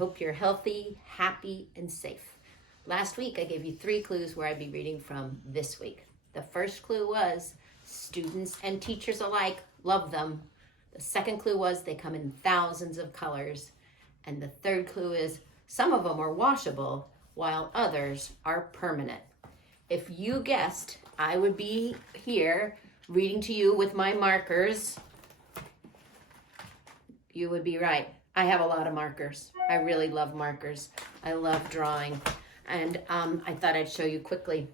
hope you're healthy, happy, and safe. Last week, I gave you 3 clues where I'd be reading from this week. The first clue was students and teachers alike love them. The second clue was they come in thousands of colors. And the third clue is some of them are washable while others are permanent. If you guessed, I would be here reading to you with my markers. You would be right. I have a lot of markers. I really love markers. I love drawing. And I thought I'd show you quickly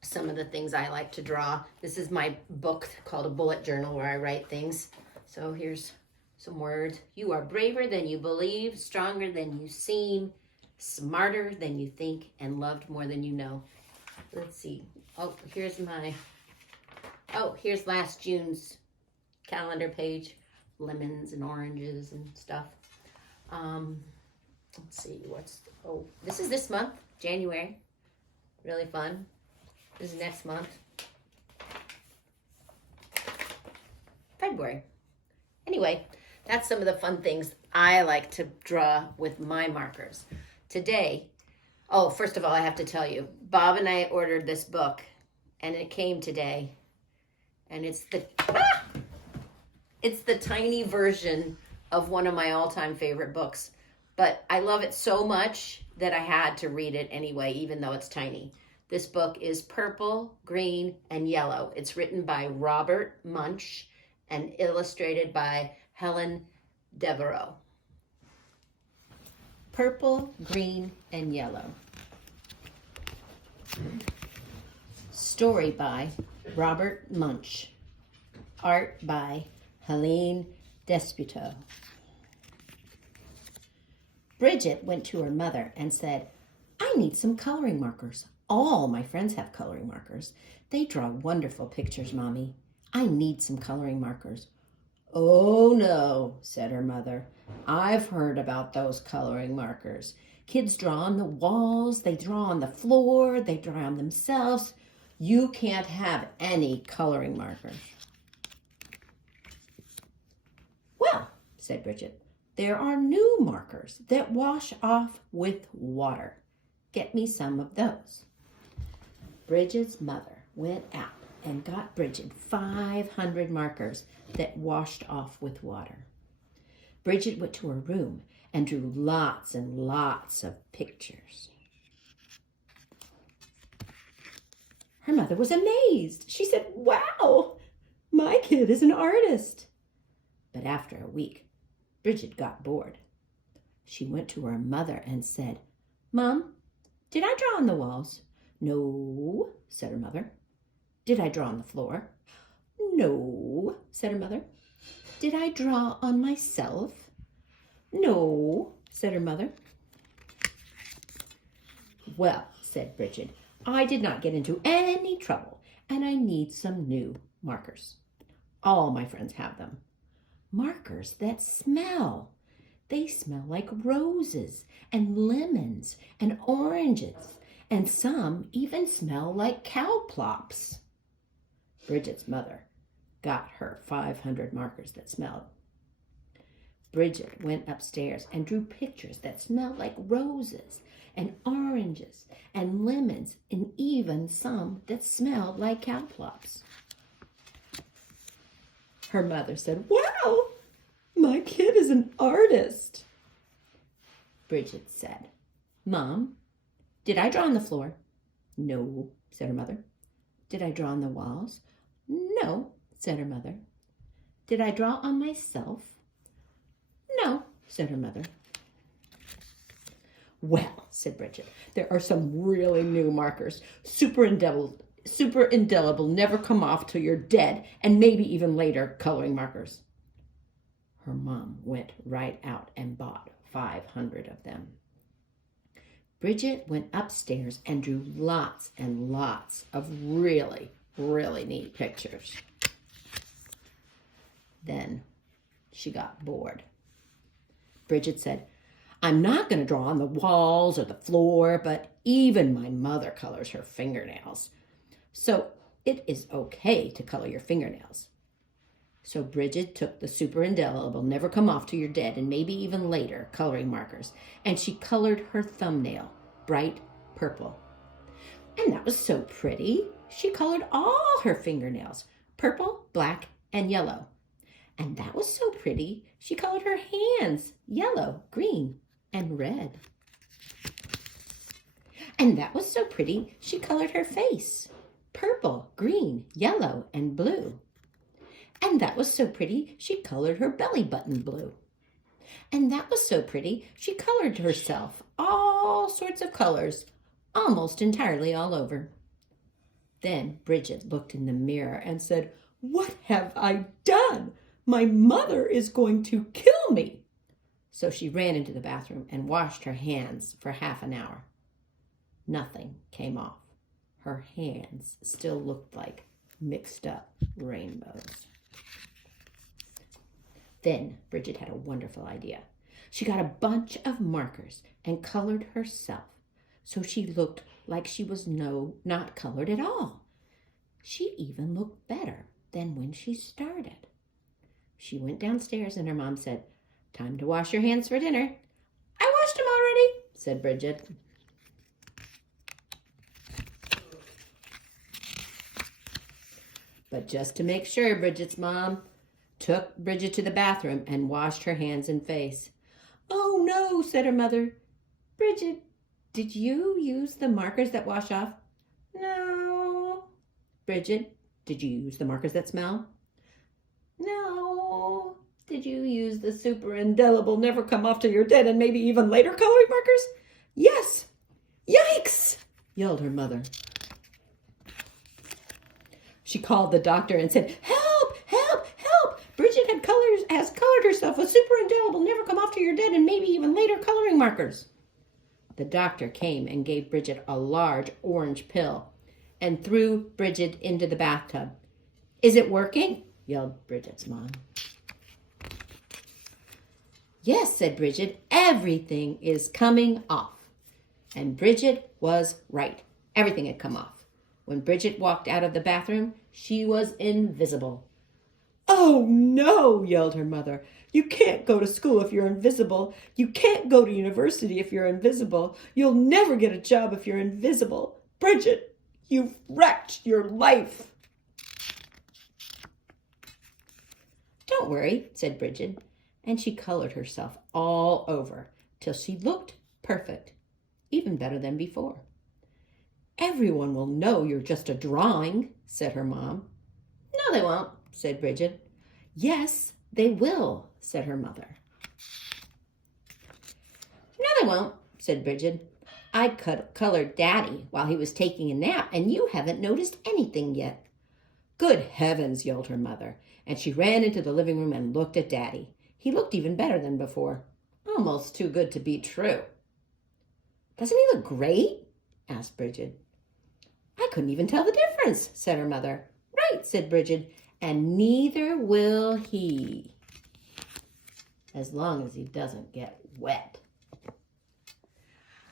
some of the things I like to draw. This is my book called a bullet journal where I write things. So here's some words. You are braver than you believe, stronger than you seem, smarter than you think, and loved more than you know. Let's see. Here's last June's calendar page. Lemons and oranges and stuff. Let's see, this is this month, January. Really fun. This is next month, February. Anyway, that's some of the fun things I like to draw with my markers. Today, first of all, I have to tell you, Bob and I ordered this book, and it came today, and it's the tiny version of one of my all-time favorite books, but I love it so much that I had to read it anyway, even though it's tiny. This book is Purple, Green, and Yellow. It's written by Robert Munsch and illustrated by Helen Devereaux. Purple, Green, and Yellow. Story by Robert Munsch. Art by Helene Desputo. Bridget went to her mother and said, I need some coloring markers. All my friends have coloring markers. They draw wonderful pictures, Mommy. I need some coloring markers. Oh no, said her mother. I've heard about those coloring markers. Kids draw on the walls, they draw on the floor, they draw on themselves. You can't have any coloring markers. Well, said Bridget, there are new markers that wash off with water. Get me some of those. Bridget's mother went out and got Bridget 500 markers that washed off with water. Bridget went to her room and drew lots and lots of pictures. Her mother was amazed. She said, wow, my kid is an artist. But after a week, Bridget got bored. She went to her mother and said, Mom, did I draw on the walls? No, said her mother. Did I draw on the floor? No, said her mother. Did I draw on myself? No, said her mother. Well, said Bridget, I did not get into any trouble, and I need some new markers. All my friends have them. Markers that smell. They smell like roses and lemons and oranges, and some even smell like cow plops. Bridget's mother got her 500 markers that smelled. Bridget went upstairs and drew pictures that smelled like roses and oranges and lemons, and even some that smelled like cow plops. Her mother said, wow, my kid is an artist. Bridget said, Mom, did I draw on the floor? No, said her mother. Did I draw on the walls? No, said her mother. Did I draw on myself? No, said her mother. Well, said Bridget, there are some really new markers, super indelible, never come off till you're dead, and maybe even later coloring markers. Her mom went right out and bought 500 of them. Bridget went upstairs and drew lots and lots of really, really neat pictures. Then she got bored. Bridget said, I'm not going to draw on the walls or the floor, but even my mother colors her fingernails. So it is okay to color your fingernails. So Bridget took the super indelible, never come off till you're dead, and maybe even later, coloring markers, and she colored her thumbnail bright purple. And that was so pretty. She colored all her fingernails purple, black, and yellow. And that was so pretty. She colored her hands yellow, green, and red. And that was so pretty. She colored her face purple, green, yellow, and blue. And that was so pretty, she colored her belly button blue. And that was so pretty, she colored herself all sorts of colors, almost entirely all over. Then Bridget looked in the mirror and said, "What have I done? My mother is going to kill me." So she ran into the bathroom and washed her hands for half an hour. Nothing came off. Her hands still looked like mixed up rainbows. Then Bridget had a wonderful idea. She got a bunch of markers and colored herself, so she looked like she was not colored at all. She even looked better than when she started. She went downstairs and her mom said, "Time to wash your hands for dinner." "I washed them already," said Bridget. But just to make sure, Bridget's mom took Bridget to the bathroom and washed her hands and face. "Oh no," said her mother. "Bridget, did you use the markers that wash off?" "No." "Bridget, did you use the markers that smell?" "No." "Did you use the super indelible, never come off till you're dead and maybe even later coloring markers?" "Yes." "Yikes!" yelled her mother. She called the doctor and said, "Help, help, help. Bridget has colored herself with super indelible, never come off till you're dead and maybe even later coloring markers." The doctor came and gave Bridget a large orange pill and threw Bridget into the bathtub. "Is it working?" yelled Bridget's mom. "Yes," said Bridget, "everything is coming off." And Bridget was right. Everything had come off. When Bridget walked out of the bathroom, she was invisible. "Oh no," yelled her mother. "You can't go to school if you're invisible. You can't go to university if you're invisible. You'll never get a job if you're invisible. Bridget, you've wrecked your life." "Don't worry," said Bridget, and she colored herself all over till she looked perfect, even better than before. "Everyone will know you're just a drawing," said her mom. "No, they won't," said Bridget. "Yes, they will," said her mother. "No, they won't," said Bridget. "I colored Daddy while he was taking a nap, and you haven't noticed anything yet." "Good heavens," yelled her mother, and she ran into the living room and looked at Daddy. He looked even better than before, almost too good to be true. "Doesn't he look great?" asked Bridget. "I couldn't even tell the difference," said her mother. "Right," said Bridget, "and neither will he, as long as he doesn't get wet."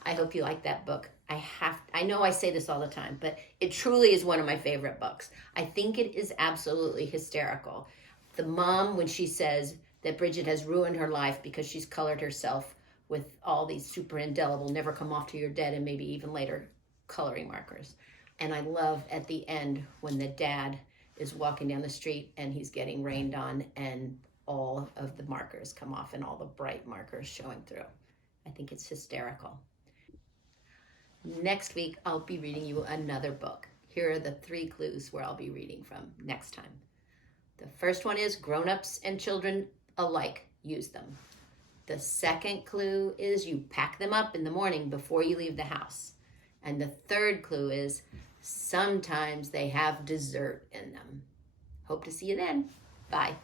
I hope you like that book. I know I say this all the time, but it truly is one of my favorite books. I think it is absolutely hysterical. The mom, when she says that Bridget has ruined her life because she's colored herself with all these super indelible, never come off till you're dead and maybe even later coloring markers. And I love at the end when the dad is walking down the street and he's getting rained on and all of the markers come off and all the bright markers showing through. I think it's hysterical. Next week, I'll be reading you another book. Here are the 3 clues where I'll be reading from next time. The first one is grown-ups and children alike use them. The second clue is you pack them up in the morning before you leave the house. And the third clue is sometimes they have dessert in them. Hope to see you then. Bye.